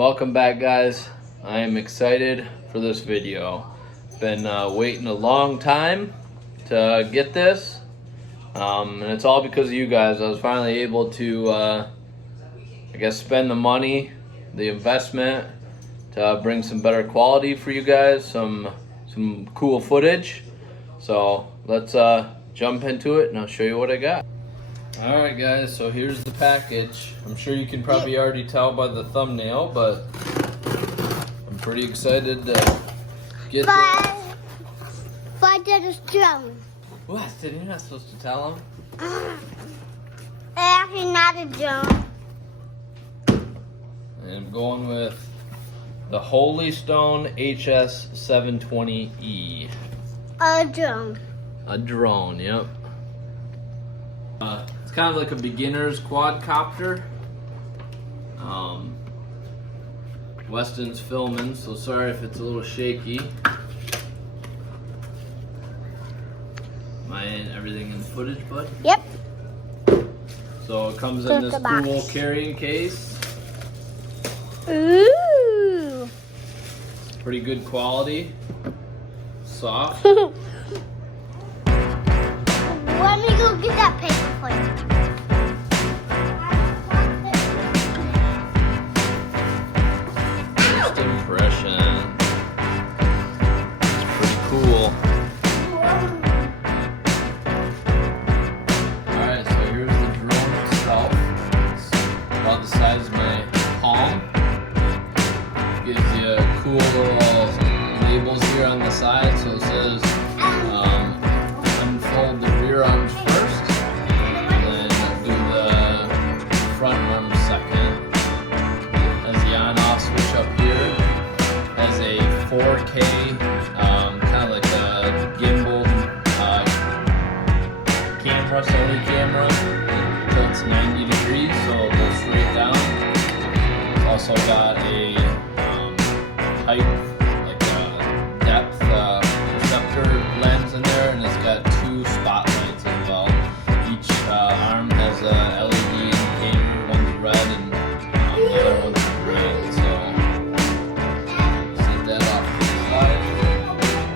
Welcome back, guys. I am excited for this video. Been waiting a long time to get this, and it's all because of you guys. I was finally able to, I guess, spend the money, the investment, to bring some better quality for you guys, some cool footage. So let's jump into it, and I'll show you what I got. Alright guys, so here's the package. I'm sure you can probably already tell by the thumbnail, but I'm pretty excited to get this. But there's a drone. What? You're not supposed to tell them? Actually not a drone. And I'm going with the Holy Stone HS720E. A drone. A drone, yep. It's kind of like a beginner's quadcopter. Weston's filming, so sorry if it's a little shaky. Am I in everything in footage, bud? Yep. So it comes in this cool carrying case. Ooh. Pretty good quality. Soft. Let me go get that paper for you. First impression. It's pretty cool. Alright, so here's the drone itself. It's about the size of my palm. Gives you cool little labels here on the side. So it says unfold the rear arms first, and then do the front arms second. Has the on-off switch up here. Has a 4K, kind of like a gimbal camera, Sony camera. It tilts 90 degrees, so it goes straight down. It's also got a height, like a depth receptor lens in there, and it's got two spotlights as well. Each arm has a LED indicator, one's red and the other one's green. So set that off to the side.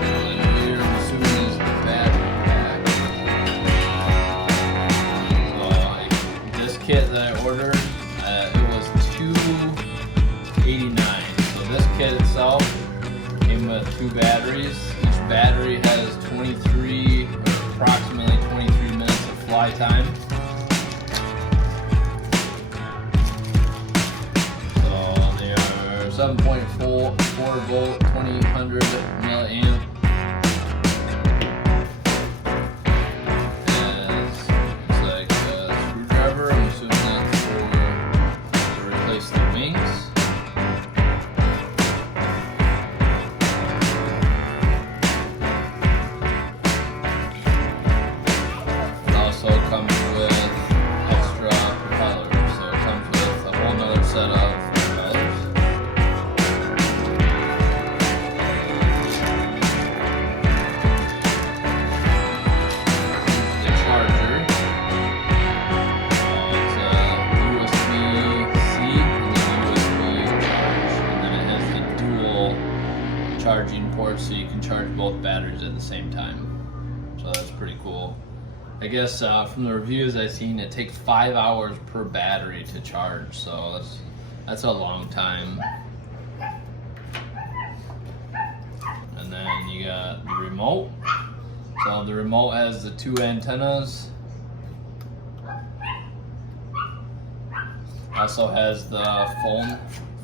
And then here, I'm assuming, is the battery pack. So this kit that I ordered, it was $289. So this kit itself came with two batteries. Each battery has approximately 23 minutes of fly time. So they are 7.4 volt, 2000 milliamp. And it's like a screwdriver. I'm assuming that's to replace the wings. Also comes with extra propellers, so it comes with a whole nother set of propellers. The charger. It's a USB-C and then USB charge, and then it has the dual charging ports, so you can charge both batteries at the same time. So that's pretty cool. I guess from the reviews I've seen, it takes 5 hours per battery to charge, so that's a long time. And then you got the remote. So the remote has the two antennas. Also has the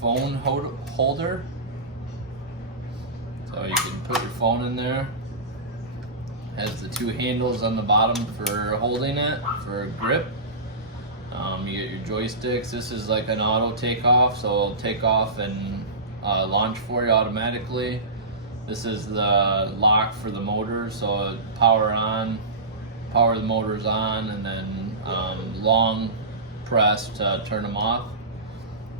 phone holder. So you can put your phone in there. Has the two handles on the bottom for holding it, for grip. You get your joysticks. This is like an auto takeoff, so it'll take off and launch for you automatically. This is the lock for the motor, so power the motors on, and then long press to turn them off.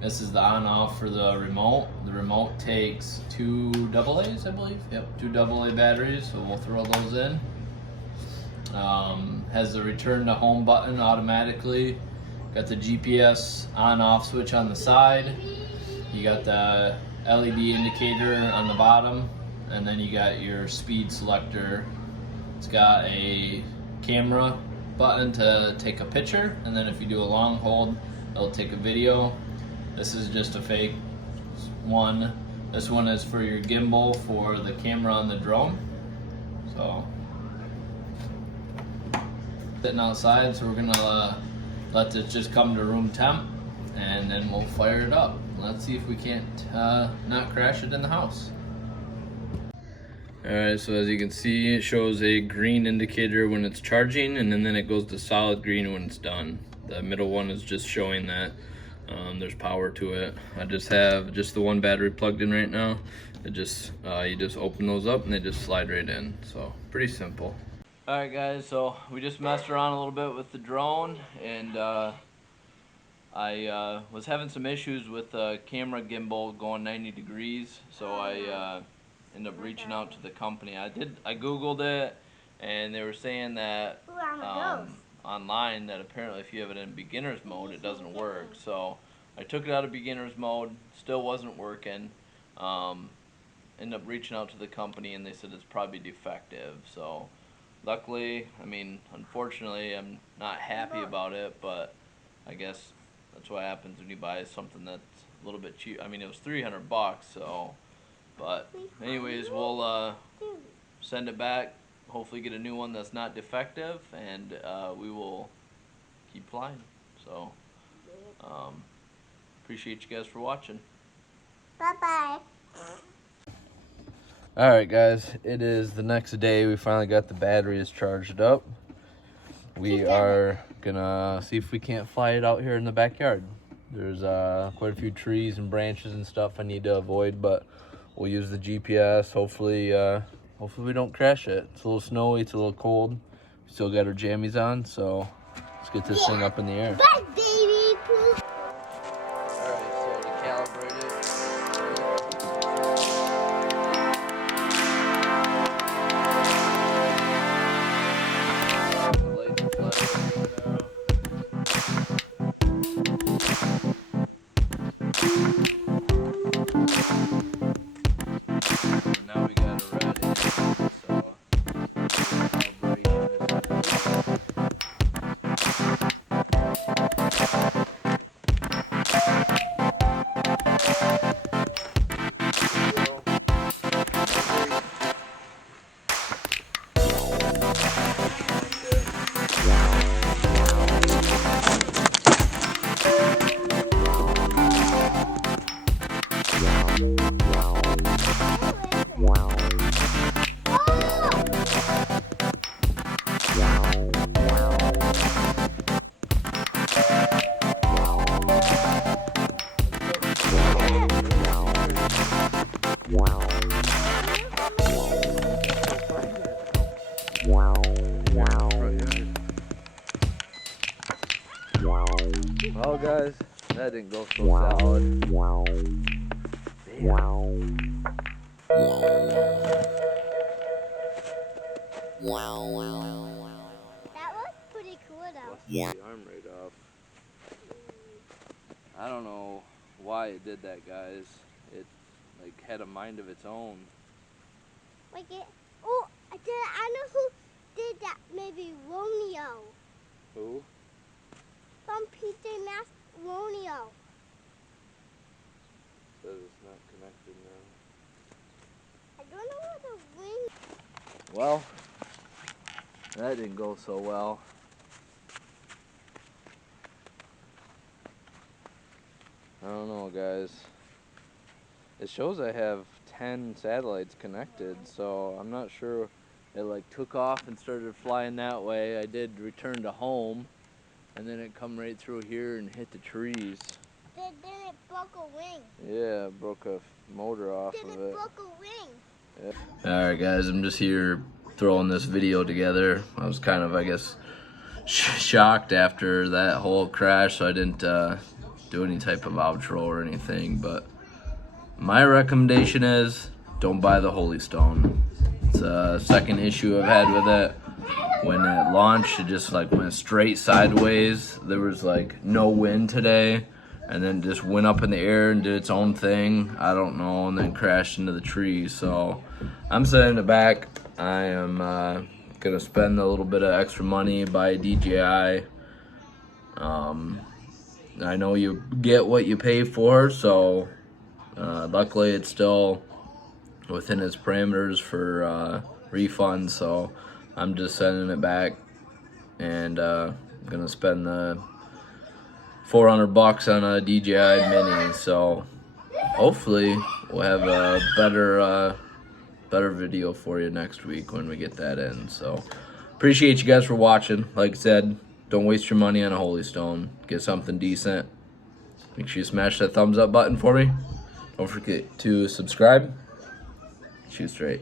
This is the on-off for the remote. The remote takes two AA's, I believe. Yep, two AA batteries, so we'll throw those in. Has the return to home button automatically. Got the GPS on-off switch on the side. You got the LED indicator on the bottom, and then you got your speed selector. It's got a camera button to take a picture, and then if you do a long hold, it'll take a video. This is just a fake one. This one is for your gimbal for the camera on the drone. So, sitting outside, so we're gonna let this just come to room temp, and then we'll fire it up. Let's see if we can't not crash it in the house. Alright, so as you can see, it shows a green indicator when it's charging, and then it goes to solid green when it's done. The middle one is just showing that there's power to it. I just have the one battery plugged in right now. It just you just open those up and they just slide right in. So pretty simple. Alright guys, so we just messed around a little bit with the drone, and I was having some issues with the camera gimbal going 90 degrees, so I ended up reaching out to the company. I googled it, and they were saying that online that apparently if you have it in beginner's mode it doesn't work. So I took it out of beginner's mode, still wasn't working. Ended up reaching out to the company, and they said it's probably defective. So luckily, I mean, unfortunately, I'm not happy about it, but I guess that's what happens when you buy something that's a little bit cheap. I mean, it was $300, so, but anyways, we'll send it back, hopefully get a new one that's not defective, and we will keep flying. So, appreciate you guys for watching. Bye-bye. Alright guys, it is the next day. We finally got the batteries charged up. We are gonna see if we can't fly it out here in the backyard. There's quite a few trees and branches and stuff I need to avoid, but we'll use the GPS. Hopefully we don't crash it. It's a little snowy, it's a little cold. We still got our jammies on, so let's get this thing up in the air. Bye, baby poop. Alright, so to calibrate it, the laser flash right now. And now we got it ready, so calibration is well, guys, that didn't go so solid. That was pretty cool though. The arm right off. I don't know why it did that, guys. It like had a mind of its own. Like it. Oh, I know who did that. Maybe Romeo. Who? From Peter Mask Romeo. Says it's not connected now. I don't know what the ring. Well, that didn't go so well. I don't know, guys. It shows I have 10 satellites connected, so I'm not sure. It like took off and started flying that way. I did return to home, and then it come right through here and hit the trees. Then it broke a wing. Yeah, broke a motor off Then of it it. broke a wing. Yeah. Alright guys, I'm just here throwing this video together. I was kind of, I guess, shocked after that whole crash, so I didn't do any type of outro or anything, but my recommendation is don't buy the Holy Stone. It's a second issue I've had with it. When it launched, it just like went straight sideways. There was like no wind today, and then just went up in the air and did its own thing. I don't know, and then crashed into the tree. So I'm sending it back. I am gonna spend a little bit of extra money, buy a DJI. I know you get what you pay for, so luckily it's still within its parameters for refund. So I'm just sending it back, and gonna spend the $400 on a DJI Mini. So hopefully we'll have a better video for you next week when we get that in. So appreciate you guys for watching. Like I said, don't waste your money on a Holy Stone. Get something decent. Make sure you smash that thumbs up button for me. Don't forget to subscribe. Shoot straight.